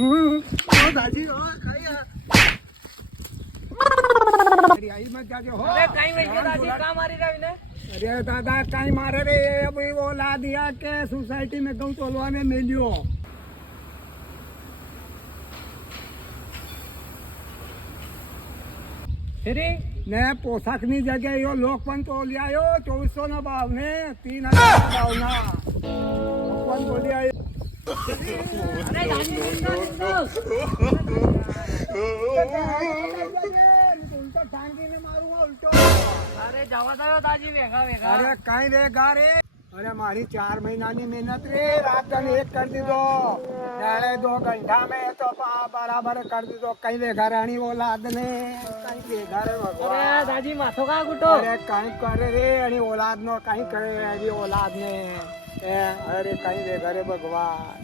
દાજી ખાઈ आई मत जाके हो। अरे कहीं वैसे दादी का मारी रही ने? अरे दादा कहीं मारे रे अभी वो ला दिया के सोसाइटी में गऊ तोलवा में मिलियो फिरी ने पोशाक ની જગ્યાએ યો લોક પણ તો લ્યાયો 2400 ના ભાવ ને 3000 ના ભાવ ના પણ બોલી આયો अरे दादी निंदो उल्टा टांगी ने मारूंगा उल्टो अरे जावा दो दादी वेगा वेगा अरे कहीं वेगा रे अरे मारी 4 महीना की मेहनत रे रात दिन एक कर दी दो 2 घंटा में तो बराबर कर दी दो कहीं वेगा रानी औलाद ने कहीं वेगा रे भगवान अरे दादी माथो का गुटो अरे कहीं करे रे अनी औलाद नो कहीं करे अरी औलाद ने अरे कहीं वेगा रे भगवान।